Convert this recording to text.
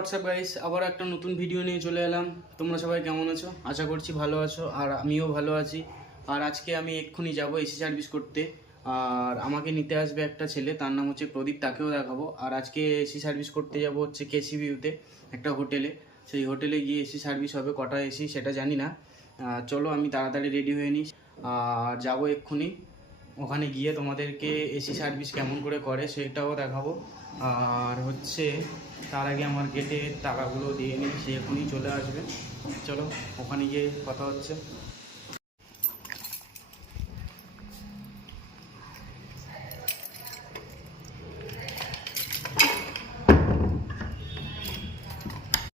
WhatsApp guys, আবার একটা নতুন ভিডিও নিয়ে চলে এলাম। তোমরা সবাই কেমন আছো? আশা করছি ভালো আছো, আর আমিও ভালো আছি। আর আজকে আমি এক্ষুনি যাব এসি সার্ভিস করতে। আর আমাকে নিতে আসবে একটা ছেলে, তার নাম হচ্ছে প্রদীপ, তাকেও দেখাবো। আর আজকে এসি সার্ভিস করতে যাব হচ্ছে কেসিবিউতে, একটা হোটেলে। সেই হোটেলে গিয়ে এসি সার্ভিস হবে, কটা এসি সেটা জানি না। চলো আমি তাড়াতাড়ি রেডি হয়ে নিই আর যাবো এক্ষুনি। ওখানে গিয়ে তোমাদেরকে এসি সার্ভিস কেমন করে করে সেটাও দেখাবো। আর হচ্ছে তার আগে আমার গেটে টাকাগুলো দিয়ে নিই, সে এখনই চলে আসবে। চলো ওখানে গিয়ে কথা হচ্ছে।